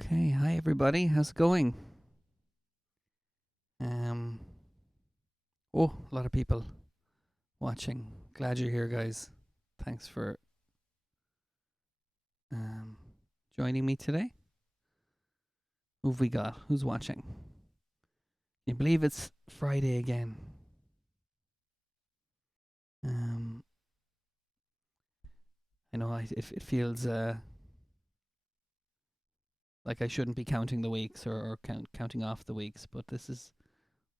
Okay, hi everybody. How's it going? Um, a lot of people watching. Glad you're here, guys. Thanks for um joining me today. Who've we got? Who's watching? Can you believe it's Friday again? Um, I know it feels like I shouldn't be counting the weeks or counting off the weeks, but this is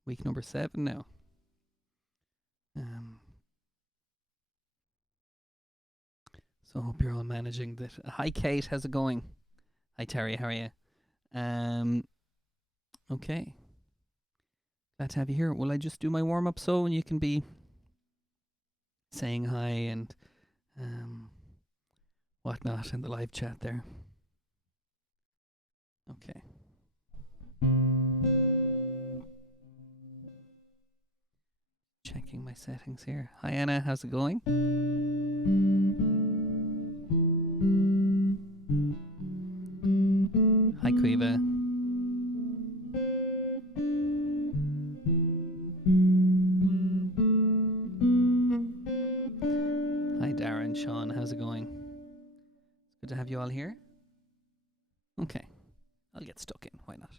week number 7 now. Um, so I hope you're all managing that. Hi, Kate. How's it going? Hi, Terry. How are you? Um, okay. Glad to have you here. Will I just do my warm up so and you can be saying hi and um, whatnot in the live chat there? Okay. Checking my settings here. Hi, Anna. How's it going? Hi, Quiva. Hi, Darren. Sean. How's it going? It's good to have you all here. Okay. I'll get stuck in. Why not?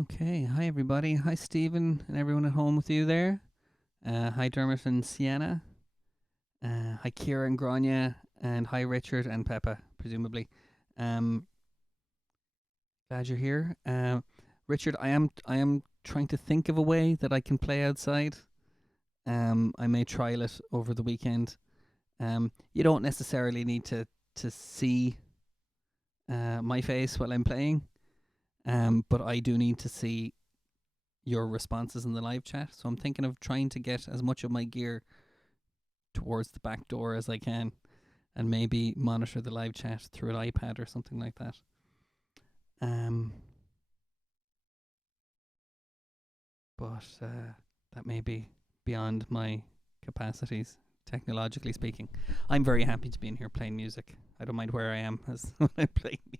Okay, hi everybody. Hi Stephen and everyone at home with you there. Hi Dermot and Sienna. Hi Kira and Grania. And hi Richard and Peppa, presumably. Um, Glad you're here. Richard, I am trying to think of a way that I can play outside. I may trial it over the weekend. You don't necessarily need to see my face while I'm playing. But I do need to see your responses in the live chat. So I'm thinking of trying to get as much of my gear towards the back door as I can, and maybe monitor the live chat through an iPad or something like that. But that may be beyond my capacities, technologically speaking. I'm very happy to be in here playing music. I don't mind where I am as when I play music.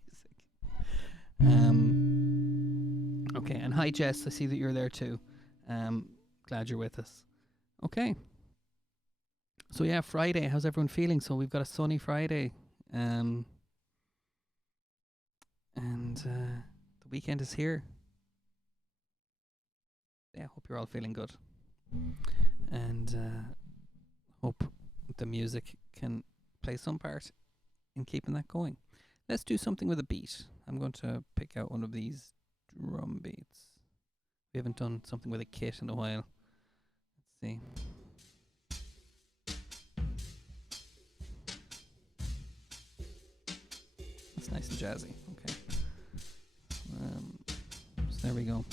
Okay, and hi Jess, I see that you're there too. Glad you're with us. Okay. So yeah, Friday. How's everyone feeling? So we've got a sunny Friday, and the weekend is here. Yeah, hope you're all feeling good, and hope the music can play some part in keeping that going. Let's do something with a beat. I'm going to pick out one of these drum beats. We haven't done something with a kit in a while. Let's see. That's nice and jazzy. Okay. So there we go.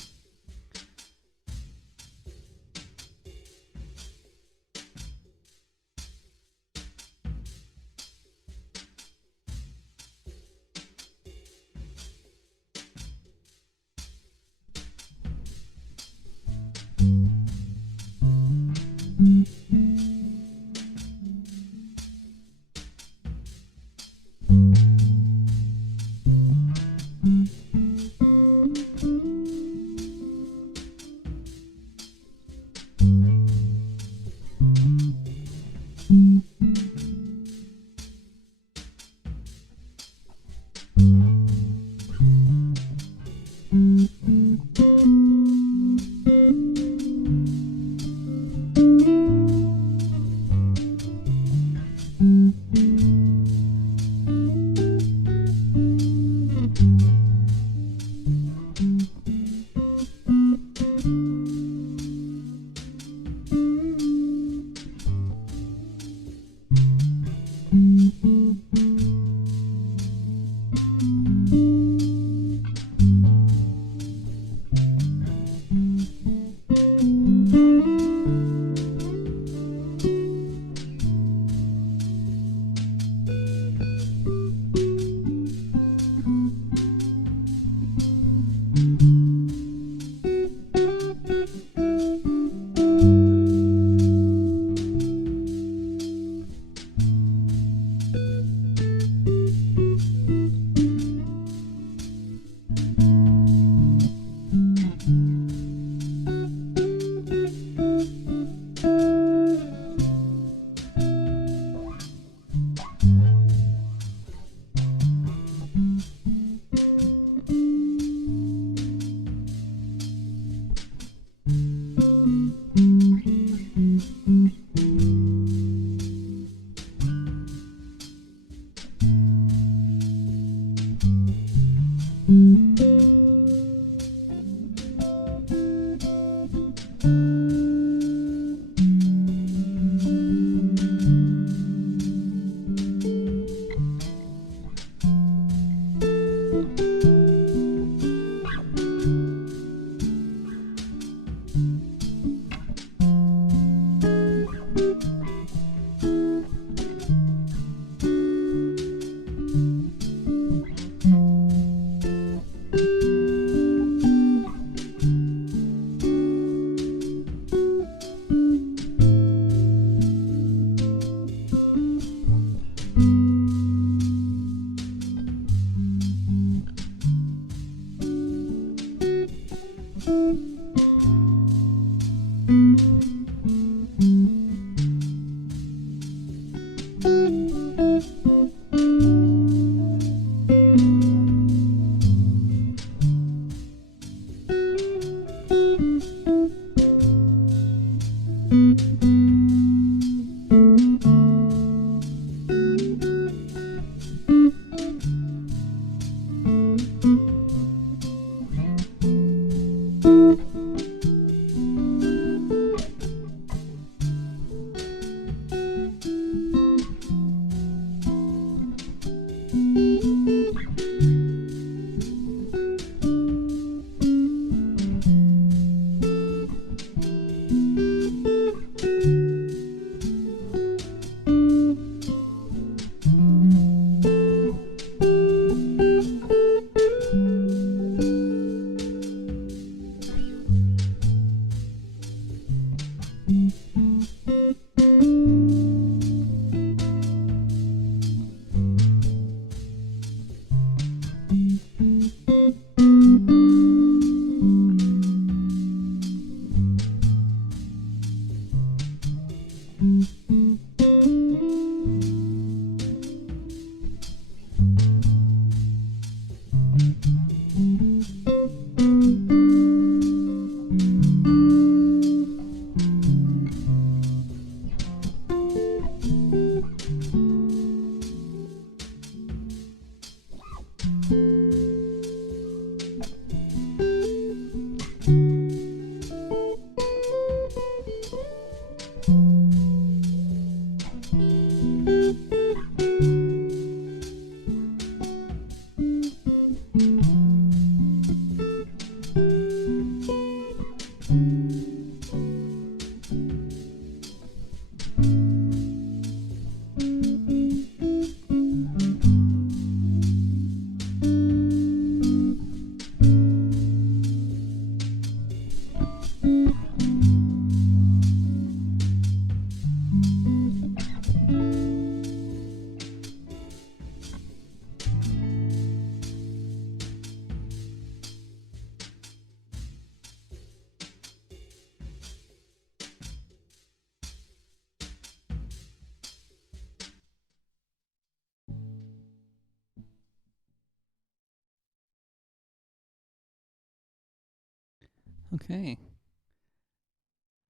Okay.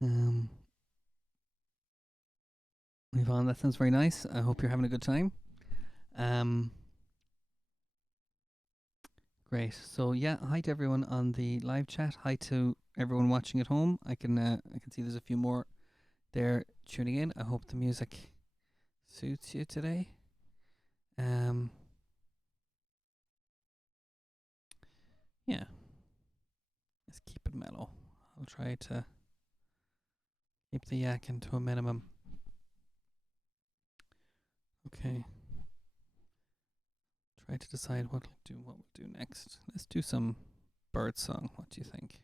Um, Yvonne, that sounds very nice. I hope you're having a good time. Um, Great. So yeah, hi to everyone on the live chat. Hi to everyone watching at home. I can see there's a few more there tuning in. I hope the music suits you today. Um, yeah, let's keep it mellow. I'll try to keep the yakking to a minimum. Okay. Try to decide what we'll do next. Let's do some bird song. What do you think?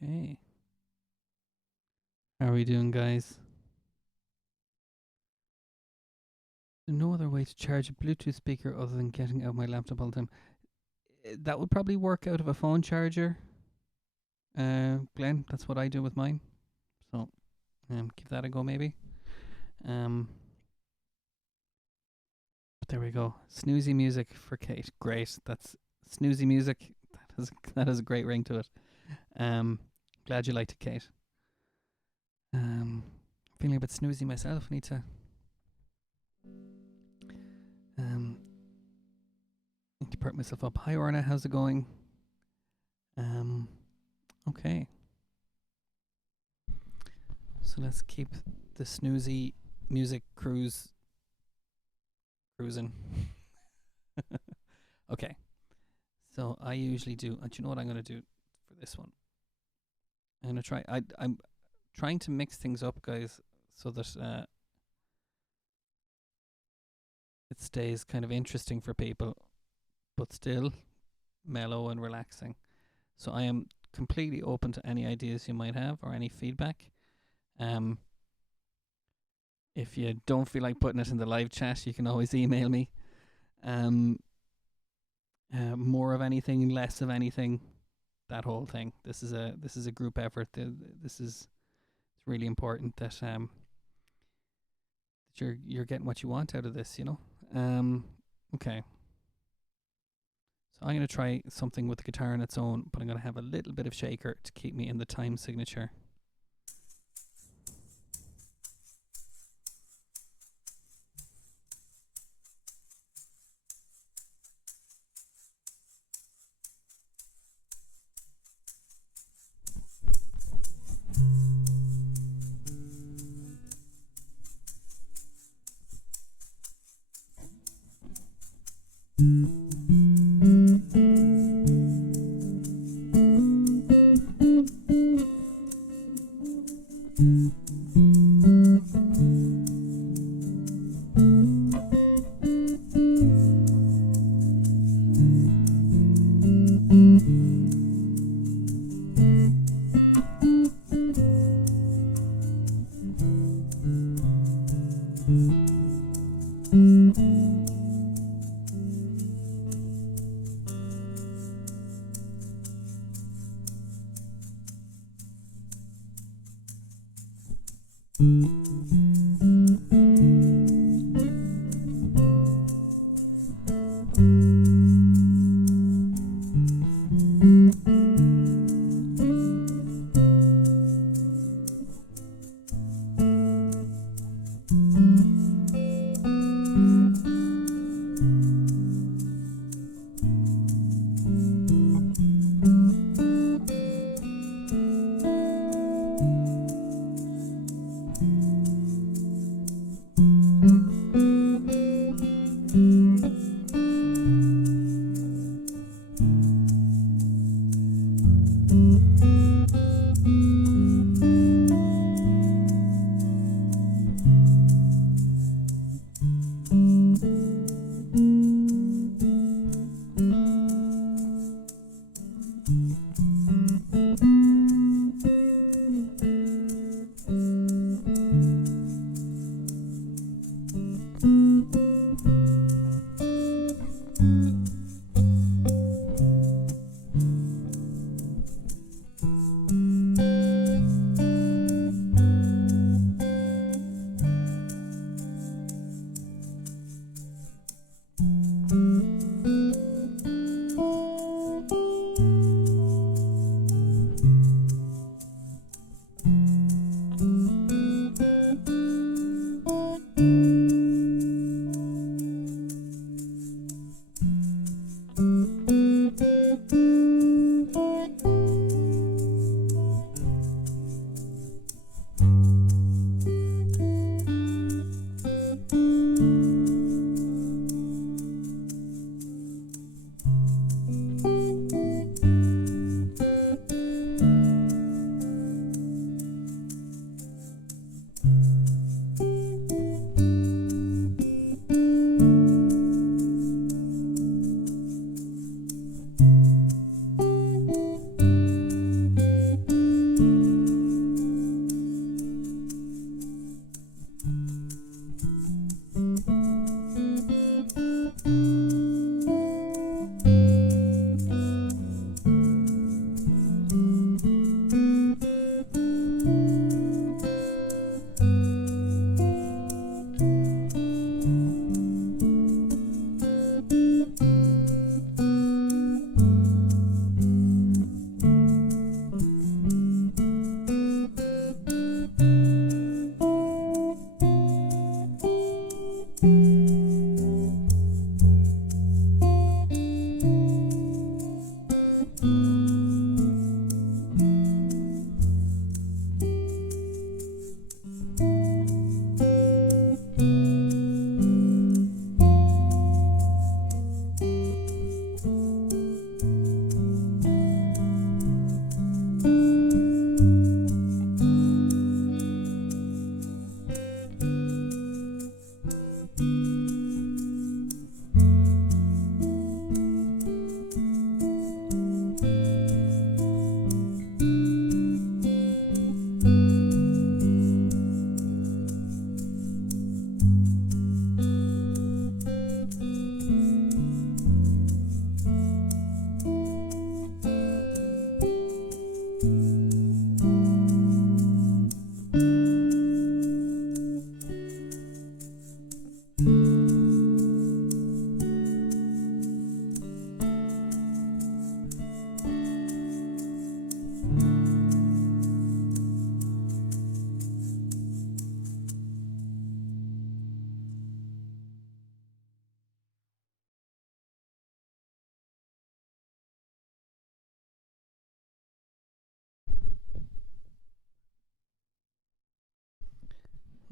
Okay. How are we doing, guys? There's no other way to charge a Bluetooth speaker other than getting out my laptop all the time. That would probably work out of a phone charger. Glenn, that's what I do with mine. So, give that a go, maybe. But there we go. Snoozy music for Kate. Great. That's snoozy music. That has a great ring to it. Glad you liked it, Kate. Feeling a bit snoozy myself. Need to need to perk myself up. Hi Orna, how's it going? Okay. So let's keep the snoozy music cruising. Okay. So I usually do. Do you know what I'm going to do for this one? I'm going to try. I'm trying to mix things up, guys, so that it stays kind of interesting for people, but still mellow and relaxing. So I am completely open to any ideas you might have or any feedback. If you don't feel like putting it in the live chat, you can always email me. More of anything, less of anything, that whole thing. This is a group effort. This is, it's really important that that you're getting what you want out of this, you know. Okay. So I'm going to try something with the guitar on its own, but I'm going to have a little bit of shaker to keep me in the time signature.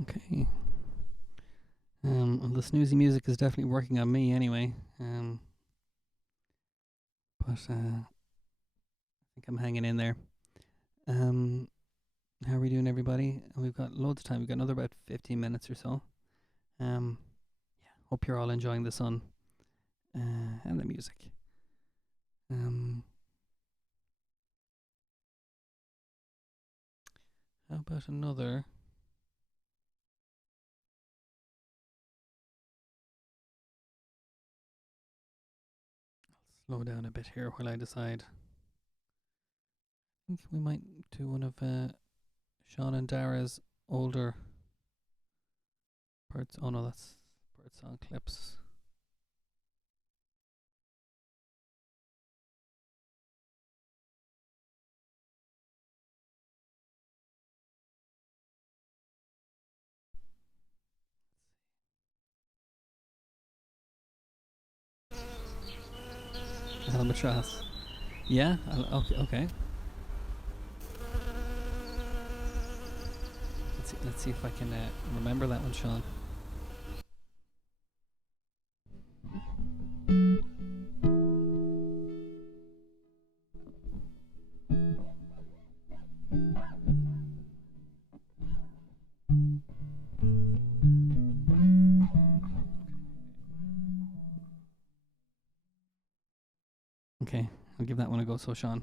Okay. Well, the snoozy music is definitely working on me anyway. But I think I'm hanging in there. Um, how are we doing, everybody? We've got loads of time. We've got another about 15 minutes or so. Um, hope you're all enjoying the sun and the music. How about another? Slow down a bit here while I decide. I think we might do one of Sean and Dara's older parts. Oh no, that's birdsong clips. Albatross. Yeah. Okay. Let's see if I can remember that one, Sean. Okay, I'll give that one a go. So, Sean.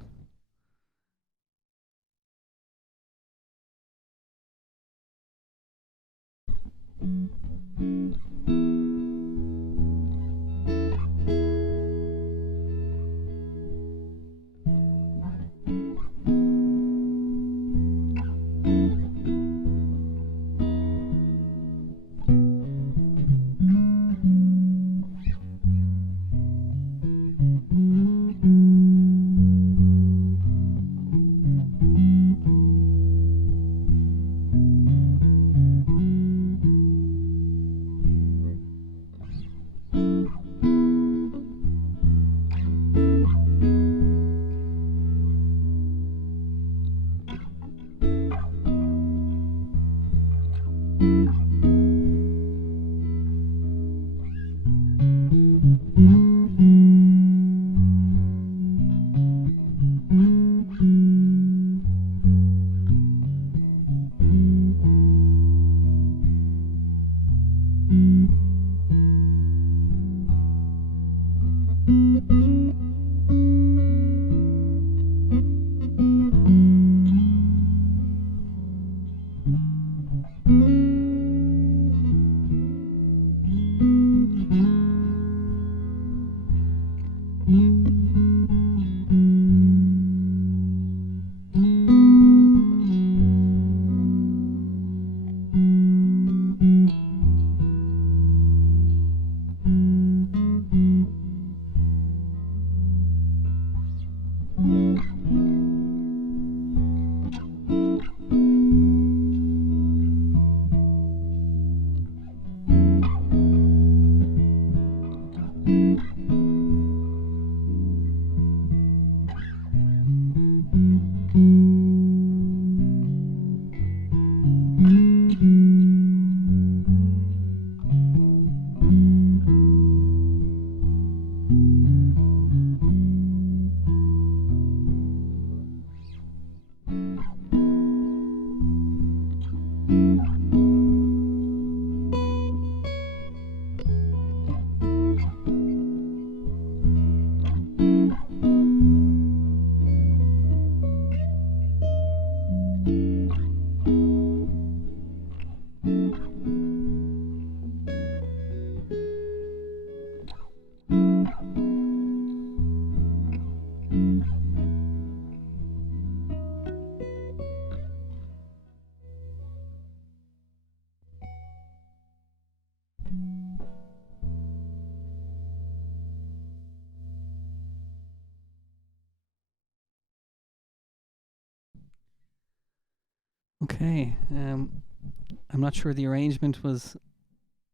Okay. I'm not sure the arrangement was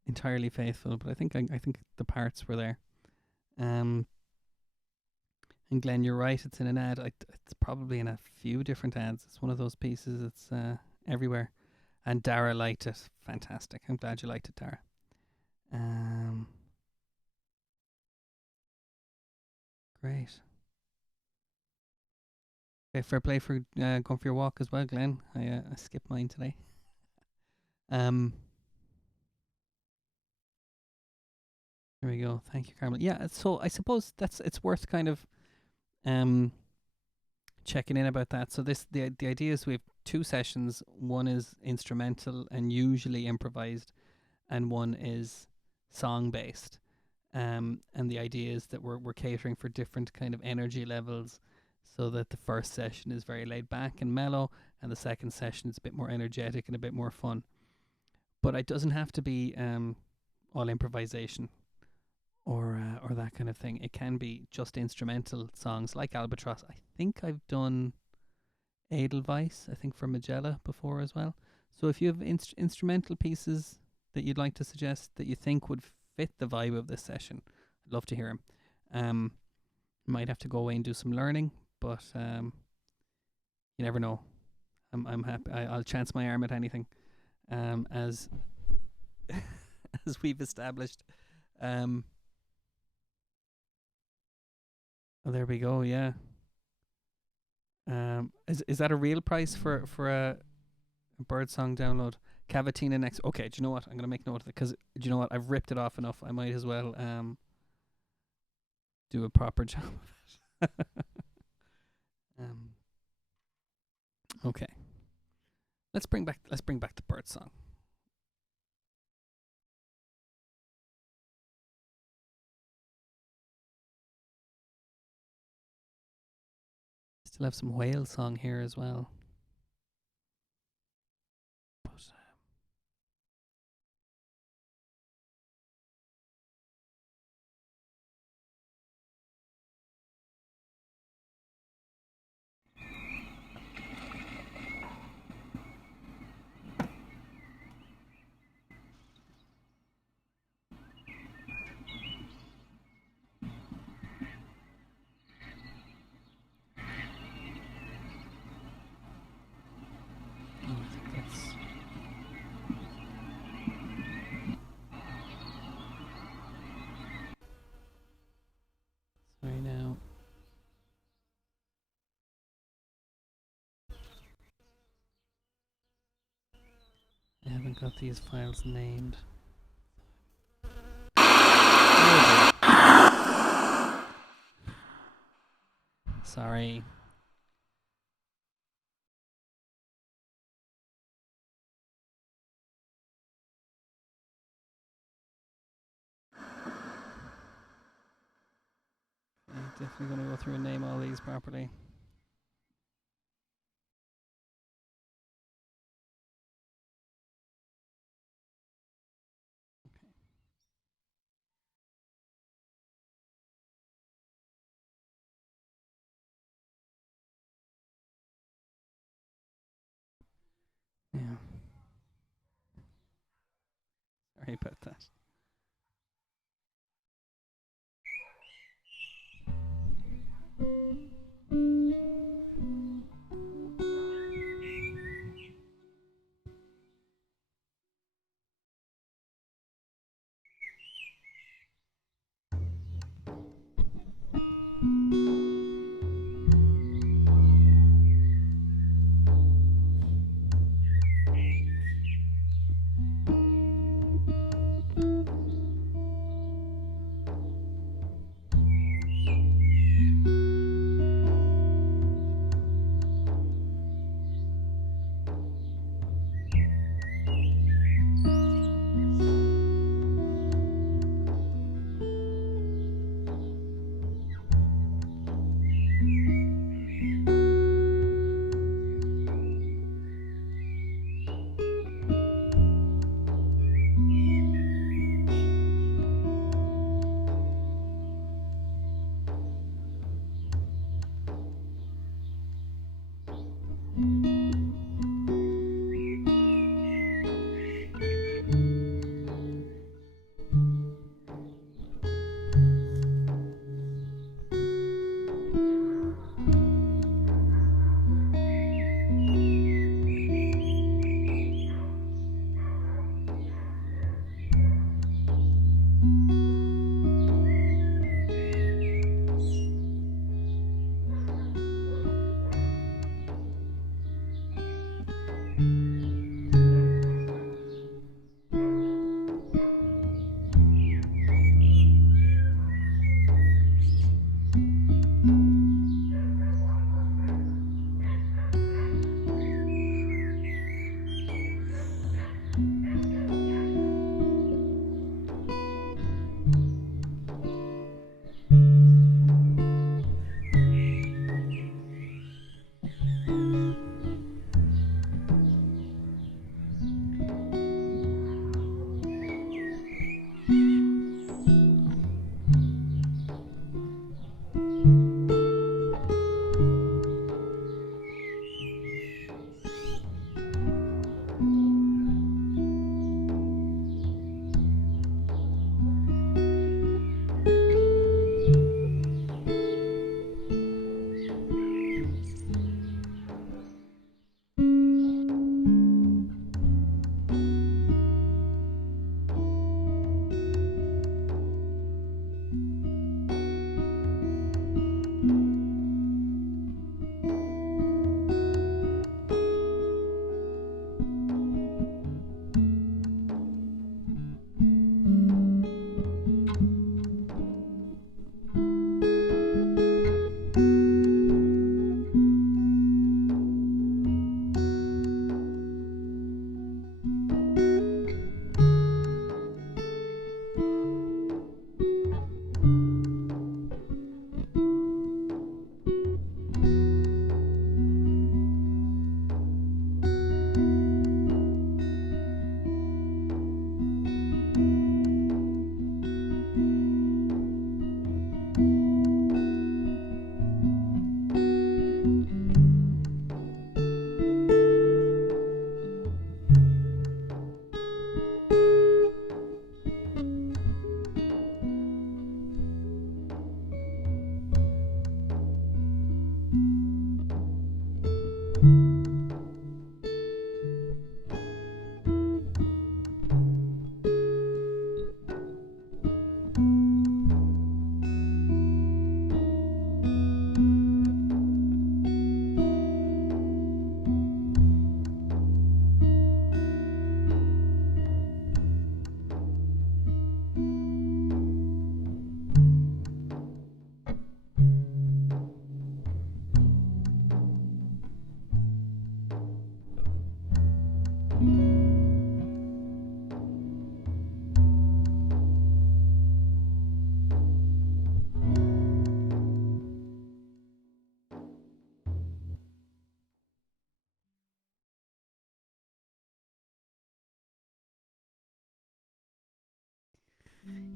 entirely faithful, but I think the parts were there. Um, and Glenn, you're right. It's in an ad. It's probably in a few different ads. It's one of those pieces. It's everywhere. And Dara liked it. Fantastic. I'm glad you liked it, Dara. Great. Okay, fair play for going for your walk as well, Glenn. I skipped mine today. There we go. Thank you, Carmel. Yeah, so I suppose it's worth kind of checking in about that. So the idea is we have two sessions. One is instrumental and usually improvised, and one is song based. And the idea is that we're catering for different kind of energy levels, so that the first session is very laid back and mellow, and the second session is a bit more energetic and a bit more fun. But it doesn't have to be all improvisation or that kind of thing. It can be just instrumental songs like Albatross. I think I've done Edelweiss, I think, for Magella before as well. So if you have instrumental pieces that you'd like to suggest that you think would fit the vibe of this session, I'd love to hear them. Might have to go away and do some learning, but you never know. I'm happy. I'll chance my arm at anything, as as we've established. Oh, there we go. Yeah. Is that a real price for a birdsong download? Cavatina next. Okay. Do you know what? I'm gonna make note of it, because do you know what? I've ripped it off enough. I might as well do a proper job of it. Okay. Let's bring back the birdsong. Still have some whale song here as well. But, I think that's. Sorry now. I haven't got these files named. Sorry. I'm definitely going to go through and name all these properly. Yeah. Sorry about that.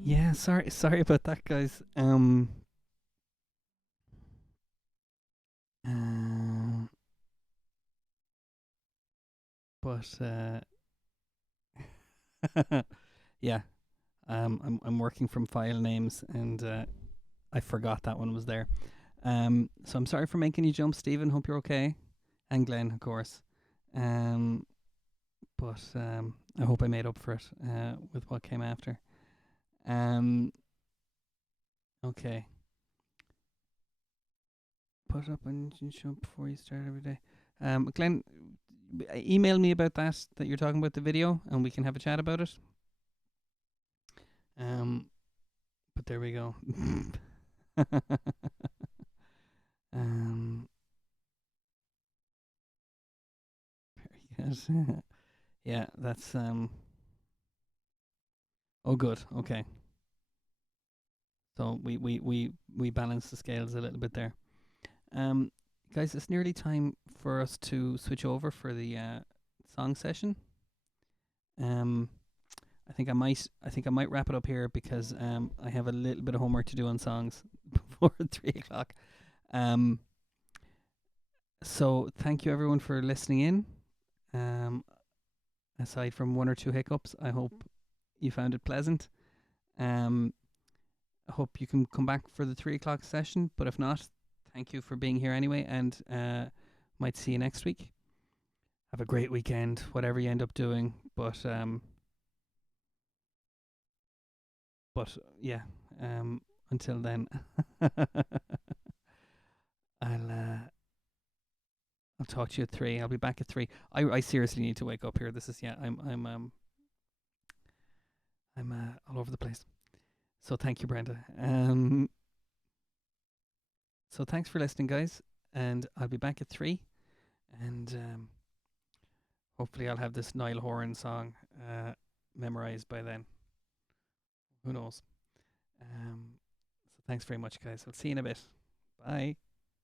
Yeah, sorry about that, guys. Uh, but yeah, I'm working from file names, and I forgot that one was there. So I'm sorry for making you jump, Stephen. Hope you're okay, and Glenn, of course. Um, but I hope I made up for it with what came after. Um, okay. Put up and show before you start every day. Glenn, email me about that you're talking about the video, and we can have a chat about it. Um, but there we go. um, very good. Yeah, that's Oh, good. Okay. So we balance the scales a little bit there. Um, guys, it's nearly time for us to switch over for the song session. Um, I think I might wrap it up here because I have a little bit of homework to do on songs before 3 o'clock. Um, so thank you everyone for listening in. Um, aside from one or two hiccups, I hope you found it pleasant. Um, I hope you can come back for the 3 o'clock session, but if not, thank you for being here anyway, and might see you next week. Have a great weekend, whatever you end up doing. But yeah, until then, I'll uh, I'll talk to you at 3. I'll be back at 3. I seriously need to wake up here. This is I'm all over the place. So thank you, Brenda. So thanks for listening, guys, and I'll be back at 3, and hopefully I'll have this Niall Horan song memorized by then. Who knows? So thanks very much, guys. I'll see you in a bit. Bye.